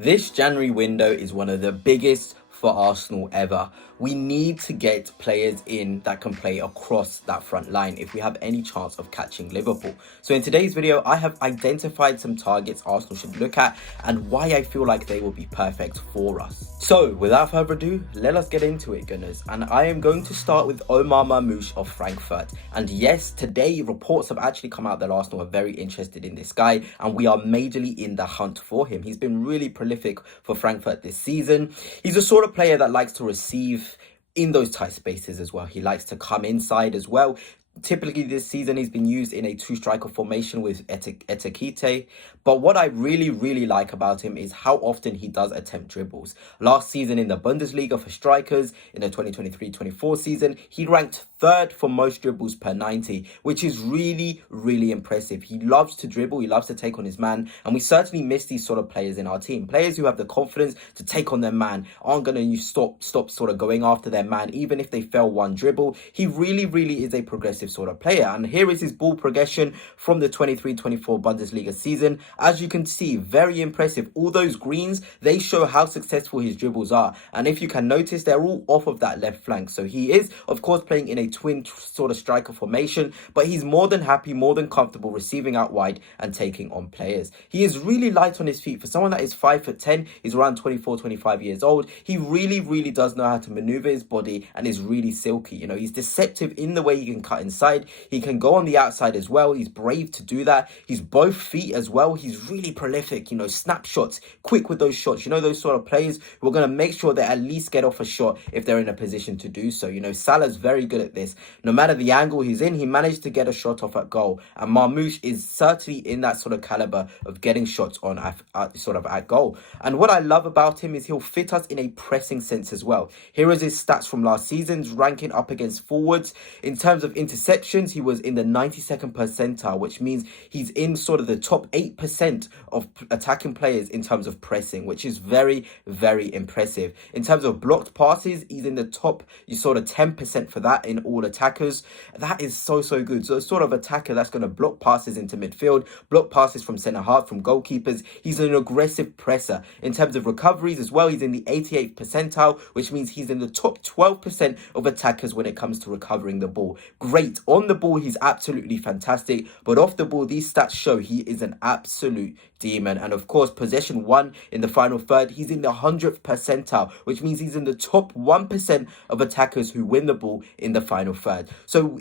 This January window is one of the biggest for Arsenal ever. We need to get players in that can play across that front line if we have any chance of catching Liverpool. So in today's video, I have identified some targets Arsenal should look at and why I feel like they will be perfect for us. So without further ado, let us get into it, Gunners. And I am going to start with Omar Marmoush of Frankfurt. And yes, today reports have actually come out that Arsenal are very interested in this guy and we are majorly in the hunt for him. He's been really prolific for Frankfurt this season. He's the sort of player that likes to receive in those tight spaces as well. He likes to come inside as well. Typically this season he's been used in a two-striker formation with Etikite. But what I really like about him is how often he does attempt dribbles. Last season in the Bundesliga for strikers, in the 2023-24 season, he ranked third for most dribbles per 90, which is really impressive. He loves to dribble, he loves to take on his man, and we certainly miss these sort of players in our team. Players who have the confidence to take on their man, aren't going to stop sort of going after their man, even if they fail one dribble. He really is a progressive sort of player. And here is his ball progression from the 23-24 Bundesliga season. As you can see, very impressive. All those greens, they show how successful his dribbles are. And if you can notice, they're all off of that left flank. So he is, of course, playing in a twin sort of striker formation, but he's more than happy, more than comfortable receiving out wide and taking on players. He is really light on his feet. For someone that is 5'10", he's around 24-25 years old. He really does know how to maneuver his body and is really silky. You know, he's deceptive in the way he can cut inside. He can go on the outside as well. He's brave to do that. He's both feet as well. He's really prolific, you know, snapshots, quick with those shots. You know, those sort of players who are going to make sure they at least get off a shot if they're in a position to do so. You know, Salah's very good at this. No matter the angle he's in, he managed to get a shot off at goal. And Marmoush is certainly in that sort of caliber of getting shots on at goal. And what I love about him is he'll fit us in a pressing sense as well. Here is his stats from last season's ranking up against forwards. In terms of interceptions, he was in the 92nd percentile, which means he's in sort of the top 8% of attacking players in terms of pressing, which is very impressive. In terms of blocked passes, he's in the top sort of 10% for that in all attackers. That is so good. So a sort of attacker that's going to block passes into midfield, block passes from centre half, from goalkeepers. He's an aggressive presser. In terms of recoveries as well, he's in the 88th percentile, which means he's in the top 12% of attackers when it comes to recovering the ball. Great. On the ball, he's absolutely fantastic. But off the ball, these stats show he is an absolute demon. And of course, possession won in the final third, he's in the 100th percentile, which means he's in the top 1% of attackers who win the ball in the final third. So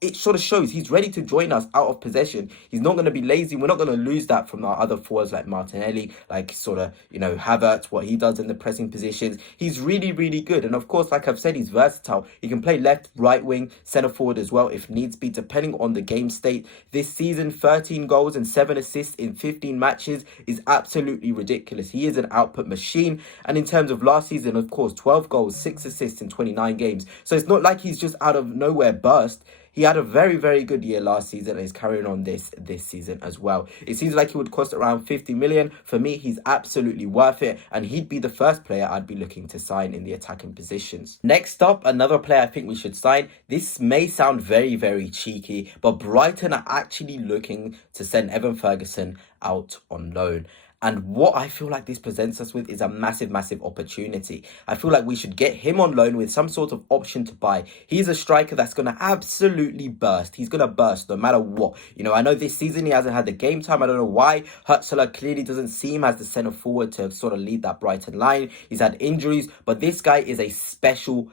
it sort of shows he's ready to join us out of possession. He's not going to be lazy. We're not going to lose that from our other forwards like Martinelli, like sort of, you know, Havertz, what he does in the pressing positions. He's really good. And of course, like I've said, he's versatile. He can play left, right wing, centre forward as well if needs be, depending on the game state. This season, 13 goals and 7 assists in 15 matches is absolutely ridiculous. He is an output machine. And in terms of last season, of course, 12 goals, 6 assists in 29 games. So it's not like he's just out of nowhere burst. He had a very good year last season and is carrying on this season as well. It seems like he would cost around 50 million. For me, he's absolutely worth it, and he'd be the first player I'd be looking to sign in the attacking positions. Next up, another player I think we should sign. This may sound very cheeky, but Brighton are actually looking to send Evan Ferguson out on loan. And what I feel like this presents us with is a massive opportunity. I feel like we should get him on loan with some sort of option to buy. He's a striker that's going to absolutely burst. He's going to burst no matter what. You know, I know this season he hasn't had the game time. I don't know why. Hutzler clearly doesn't seem as the centre forward to sort of lead that Brighton line. He's had injuries, but this guy is a special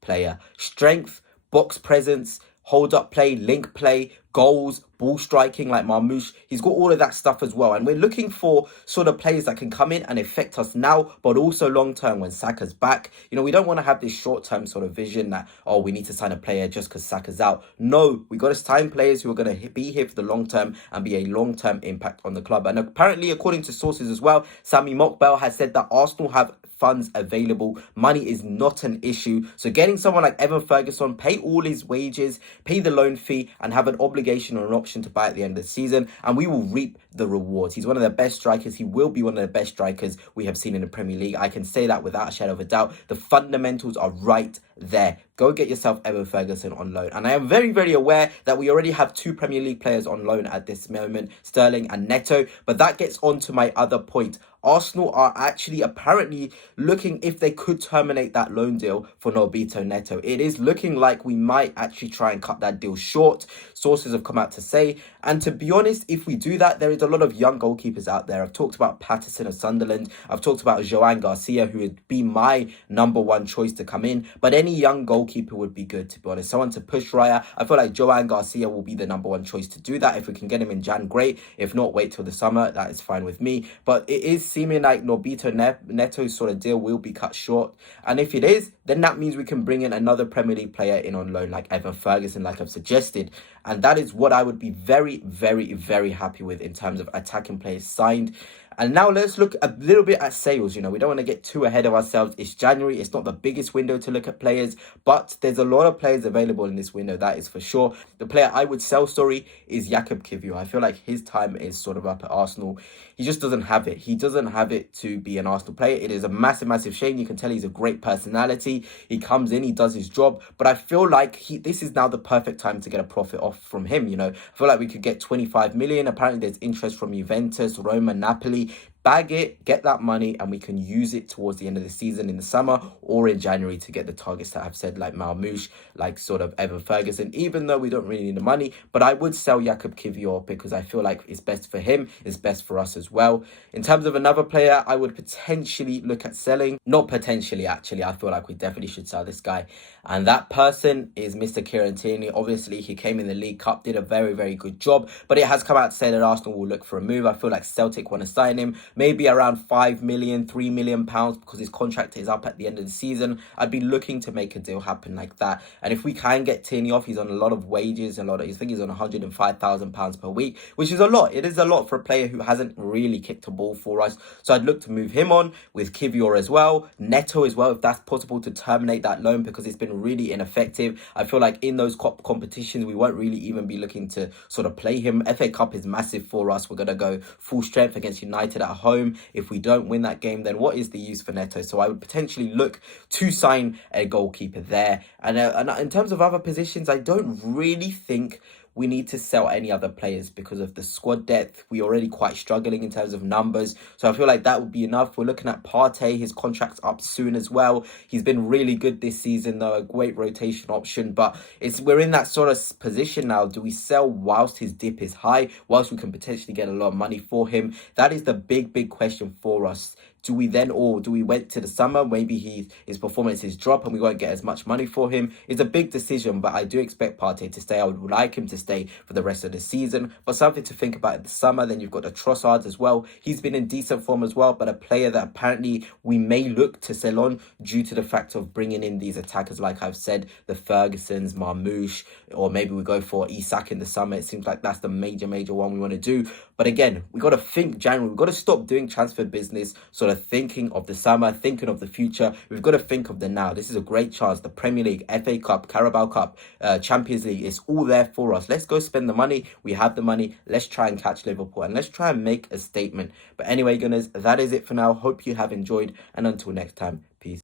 player. Strength, box presence, hold up play, link play, goals, ball striking like Marmoush. He's got all of that stuff as well. And we're looking for sort of players that can come in and affect us now, but also long term when Saka's back. You know, we don't want to have this short term sort of vision that, oh, we need to sign a player just because Saka's out. No, we got to sign players who are going to be here for the long term and be a long term impact on the club. And apparently, according to sources as well, Sami Mokbel has said that Arsenal have funds available. Money is not an issue. So getting someone like Evan Ferguson, pay all his wages, pay the loan fee, and have an obligation or an option to buy at the end of the season, and we will reap the rewards. He's one of the best strikers. He will be one of the best strikers we have seen in the Premier League. I can say that without a shadow of a doubt. The fundamentals are right there. go get yourself Evan Ferguson on loan. And I am very, very aware that we already have 2 Premier League players on loan at this moment, Sterling and Neto. But that gets on to my other point. Arsenal are actually apparently looking if they could terminate that loan deal for Nobito Neto. It is looking like we might actually try and cut that deal short. Sources have come out to say. And to be honest, if we do that, there is a lot of young goalkeepers out there. I've talked about Patterson of Sunderland. I've talked about Joan Garcia, who would be my number 1 choice to come in. But any young goalkeeper would be good, to be honest. Someone to push Raya. I feel like Joan Garcia will be the number 1 choice to do that. If we can get him in Jan, great. If not, wait till the summer. That is fine with me. But it is seeming like Nobito Neto's sort of deal will be cut short. And if it is, then that means we can bring in another Premier League player in on loan, like Evan Ferguson, like I've suggested. And that is what I would be very, very, very happy with in terms of attacking players signed. And now let's look a little bit at sales. You know, we don't want to get too ahead of ourselves. It's January. It's not the biggest window to look at players, but there's a lot of players available in this window. That is for sure. The player I would sell, is Jakub Kiwior. I feel like his time is sort of up at Arsenal. He just doesn't have it. He doesn't have it to be an Arsenal player. It is a massive, massive shame. You can tell he's a great personality. He comes in, he does his job, but I feel like this is now the perfect time to get a profit off from him. You know, I feel like we could get 25 million. Apparently there's interest from Juventus, Roma, Napoli. Bag it, get that money, and we can use it towards the end of the season in the summer or in January to get the targets that I've said, like Marmoush, like sort of Evan Ferguson, even though we don't really need the money. But I would sell Jakub Kiwior because I feel like it's best for him, it's best for us as well. In terms of another player, I would potentially look at selling. Not potentially, actually. I feel like we definitely should sell this guy. And that person is Mr. Kieran Tierney. Obviously, he came in the League Cup, did a very, very good job. But it has come out to say that Arsenal will look for a move. I feel like Celtic want to sign him. Maybe around 5 million, 3 million pounds because his contract is up at the end of the season. I'd be looking to make a deal happen like that. And if we can get Tierney off, he's on a lot of wages, I think he's on £105,000 per week, which is a lot. It is a lot for a player who hasn't really kicked a ball for us. So I'd look to move him on with Kiwior as well. Neto as well, if that's possible, to terminate that loan because it's been really ineffective. I feel like in those competitions, we won't really even be looking to sort of play him. FA Cup is massive for us. We're going to go full strength against United at home. If we don't win that game, then what is the use for Neto? So I would potentially look to sign a goalkeeper there. And in terms of other positions, I don't really think we need to sell any other players because of the squad depth. We're already quite struggling in terms of numbers. So I feel like that would be enough. We're looking at Partey. His contract's up soon as well. He's been really good this season, though. A great rotation option. But we're in that sort of position now. Do we sell whilst his dip is high? Whilst we can potentially get a lot of money for him? That is the big, big question for us. Do we then, or do we wait to the summer? Maybe his performances drop and we won't get as much money for him. It's a big decision, but I do expect Partey to stay. I would like him to stay for the rest of the season. But something to think about in the summer. Then you've got the Trossards as well. He's been in decent form as well, but a player that apparently we may look to sell on due to the fact of bringing in these attackers, like I've said, the Fergusons, Marmoush, or maybe we go for Isak in the summer. It seems like that's the major one we want to do. But again, we got to think January. We've got to stop doing transfer business, sort of thinking of the summer, thinking of the future. We've got to think of the now. This is a great chance. The Premier League, FA Cup, Carabao Cup, Champions League, it's all there for us. Let's go spend the money. We have the money. Let's try and catch Liverpool and let's try and make a statement. But anyway, gunners, that is it for now. Hope you have enjoyed, and until next time.